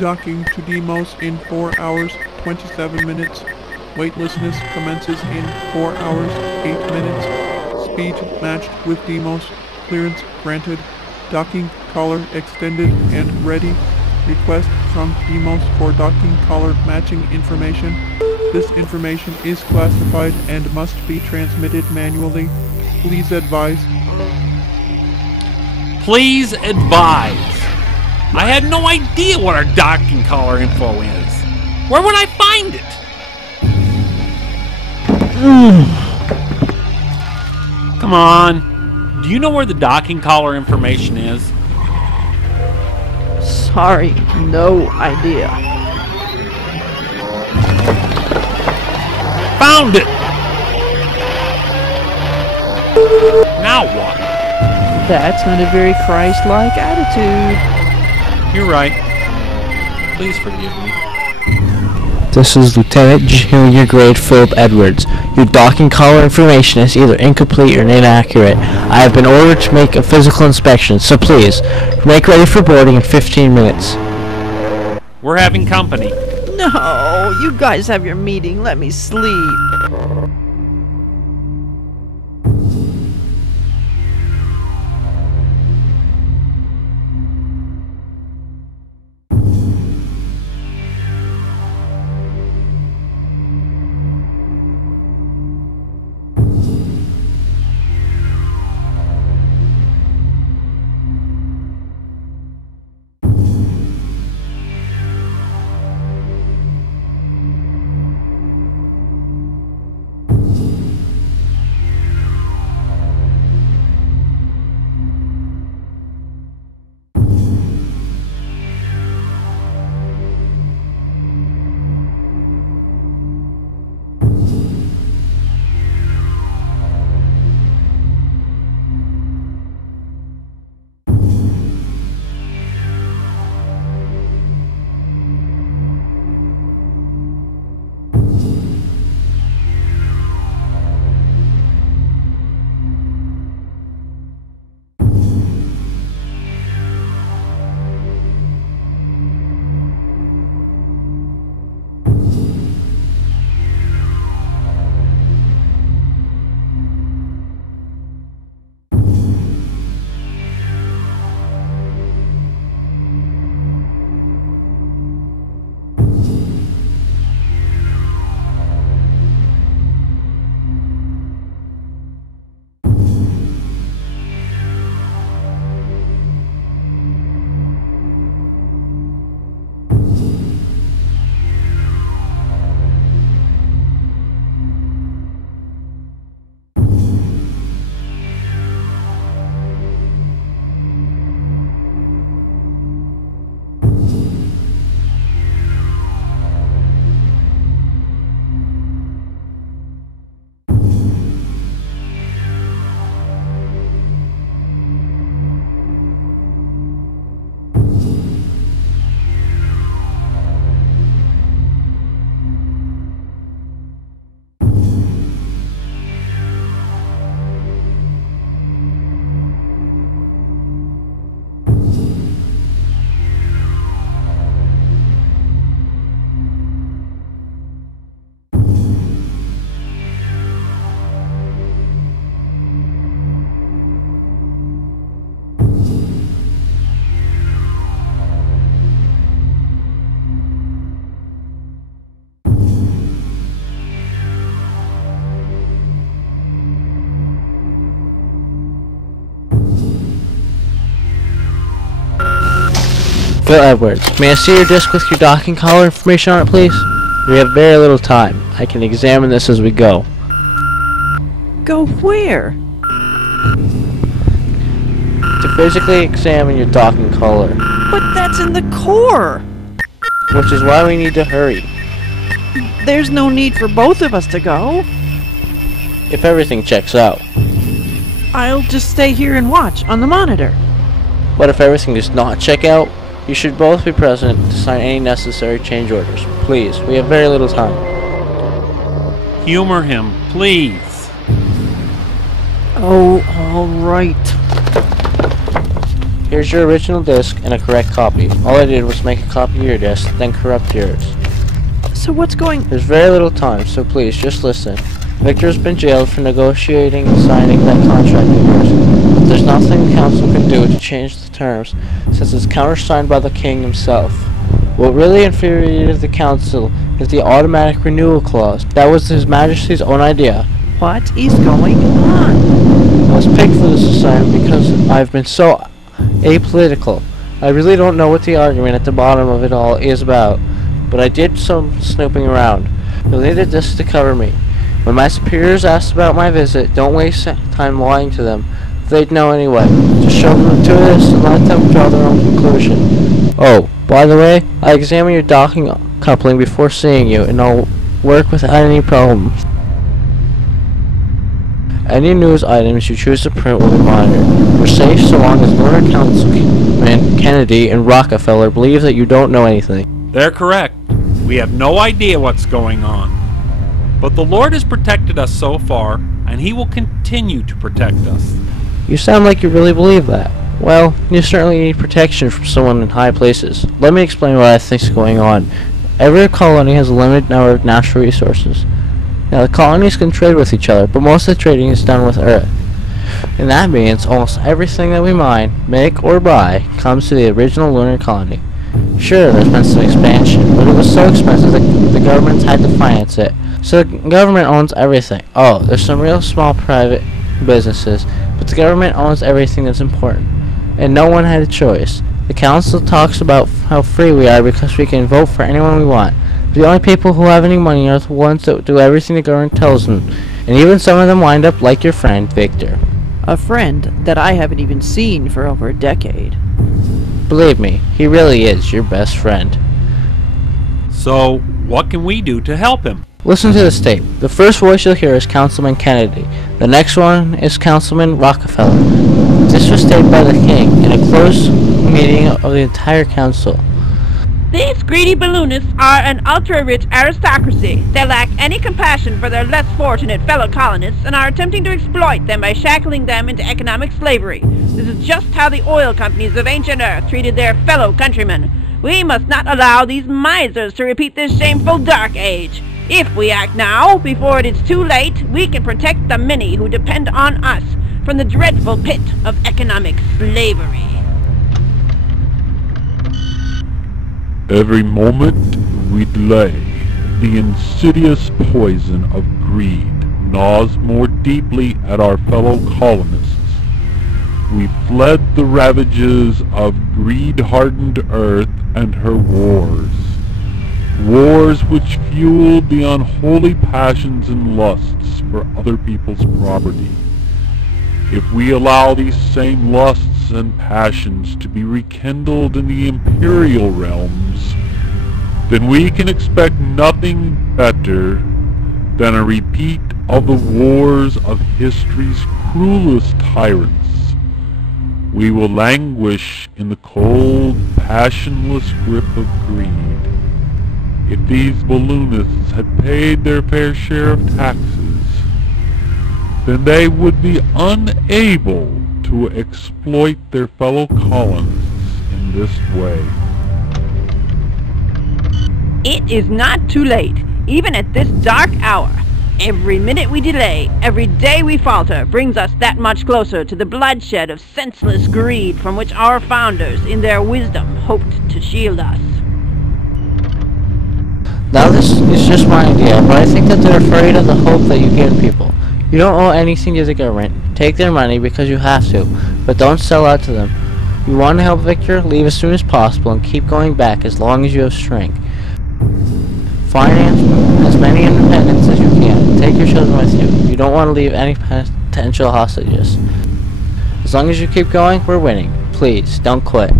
Docking to Demos in 4 hours, 27 minutes. Weightlessness commences in 4 hours, 8 minutes. Speed matched with Demos. Clearance granted. Docking collar extended and ready. Request from Demos for docking collar matching information. This information is classified and must be transmitted manually. Please advise. Please advise. I had no idea what our docking collar info is. Where would I find it? Come on. Do you know where the docking collar information is? Sorry, no idea. Found it! Now what? That's not a very Christ-like attitude. You're right. Please forgive me. This is Lieutenant Junior Grade Philip Edwards. Your docking collar information is either incomplete or inaccurate. I have been ordered to make a physical inspection, so please, make ready for boarding in 15 minutes. We're having company. No, you guys have your meeting. Let me sleep. Phil Edwards, may I see your disc with your docking collar information on it, please? We have very little time. I can examine this as we go. Go where? To physically examine your docking collar, But that's in the core. which is why we need to hurry. There's no need for both of us to go. If everything checks out. I'll just stay here and watch on the monitor. But if everything does not check out, you should both be present to sign any necessary change orders. Please, we have very little time. Humor him, please. Oh, all right. Here's your original disc and a correct copy. All I did was make a copy of your disc, then corrupt yours. So what's going... There's very little time, so please, just listen. Victor's been jailed for negotiating and signing that contract of yours. But there's nothing the council can do to change the terms, since it's countersigned by the king himself. What really infuriated the council is the automatic renewal clause. That was His Majesty's own idea. What is going on? I was picked for this assignment because I've been so apolitical. I really don't know what the argument at the bottom of it all is about, but I did some snooping around. You'll need a disc to cover me. When my superiors asked about my visit, don't waste time lying to them. They'd know anyway. Just show them to this and let them draw their own conclusion. Oh, by the way, I examined your docking coupling before seeing you, and I'll work without any problems. Any news items you choose to print will be monitored. We're safe so long as Lunar Councilman Kennedy and Rockefeller believe that you don't know anything. They're correct. We have no idea what's going on. But the Lord has protected us so far, and He will continue to protect us. You sound like you really believe that. Well, you certainly need protection from someone in high places. Let me explain what I think's going on. Every colony has a limited number of natural resources. Now, the colonies can trade with each other, but most of the trading is done with Earth. And that means almost everything that we mine, make, or buy comes to the original lunar colony. Sure, there's been some expansion, but it was so expensive that the governments had to finance it. So the government owns everything. Oh, there's some real small private businesses, but the government owns everything that's important. And no one had a choice. The council talks about how free we are because we can vote for anyone we want. The only people who have any money are the ones that do everything the government tells them. And even some of them wind up like your friend, Victor. A friend that I haven't even seen for over a decade. Believe me, he really is your best friend. So, what can we do to help him? Listen to this tape. The first voice you'll hear is Councilman Kennedy. The next one is Councilman Rockefeller. This was taped by the king in a closed meeting of the entire council. These greedy balloonists are an ultra-rich aristocracy. They lack any compassion for their less fortunate fellow colonists and are attempting to exploit them by shackling them into economic slavery. This is just how the oil companies of ancient Earth treated their fellow countrymen. We must not allow these misers to repeat this shameful dark age. If we act now, before it is too late, we can protect the many who depend on us from the dreadful pit of economic slavery. Every moment we delay, the insidious poison of greed gnaws more deeply at our fellow colonists. We fled the ravages of greed-hardened Earth and her wars. Wars which fueled the unholy passions and lusts for other people's property. If we allow these same lusts and passions to be rekindled in the imperial realms, then we can expect nothing better than a repeat of the wars of history's cruelest tyrants. We will languish in the cold, passionless grip of greed. If these balloonists had paid their fair share of taxes, then they would be unable to exploit their fellow colonists in this way. It is not too late, even at this dark hour. Every minute we delay, every day we falter, brings us that much closer to the bloodshed of senseless greed from which our founders, in their wisdom, hoped to shield us. Now this is just my idea, but I think that they're afraid of the hope that you give people. You don't owe anything to the government. Take their money because you have to, but don't sell out to them. You want to help Victor? Leave as soon as possible and keep going back as long as you have strength. Finance as many independents as you can. Take your children with you. You don't want to leave any potential hostages. As long as you keep going, we're winning. Please, don't quit.